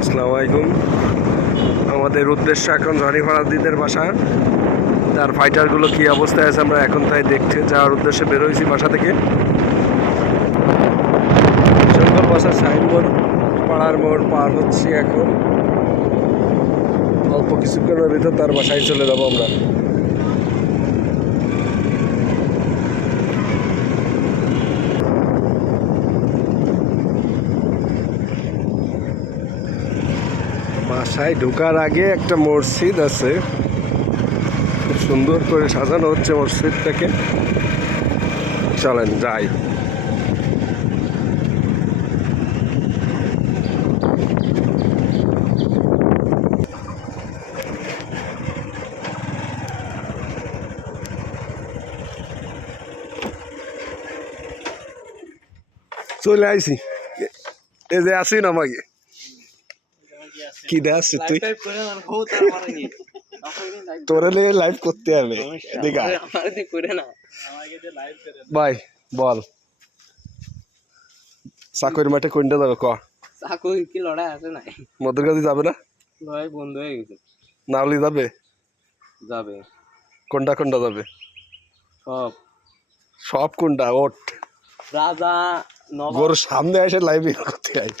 আসসালামু আলাইকুম। আমাদের উদ্দেশ্য এখন জনি ফরাদ্দিদের বাসা, তার ফাইটারগুলো কি অবস্থায় আছে আমরা এখন তাই দেখতে যাওয়ার উদ্দেশ্যে বেরোইছি বাসা থেকে। জঙ্গল বাসার সাইনবোর্ড পাড়ার মোড় পার হচ্ছি এখন। অল্প কিছুক্ষণের ভিতর তার বাসায় চলে যাবো আমরা। বাসায় ঢোকার আগে একটা মসজিদ আছে, খুব সুন্দর করে সাজানো হচ্ছে মসজিদটাকে। চলেন যাই। চলে আইসি, এই যে আসি না আমাকে কি দেখাচ্ছি তুই? তোরে নিয়ে লাইভ করতে হবে দেখা ভাই। বল চাকরির মাঠে কোনটা যাবে ক? চাকরি কি লড়াই আছে নাই? মদের কাছে যাবে না? লড়াই বন্ধ হয়ে গেছে। নাওলি যাবে? যাবে। কোনটা কোনটা যাবে? সব সব কোনটা? ওট রাজা গোর সামনে এসে লাইভ করতে হয়।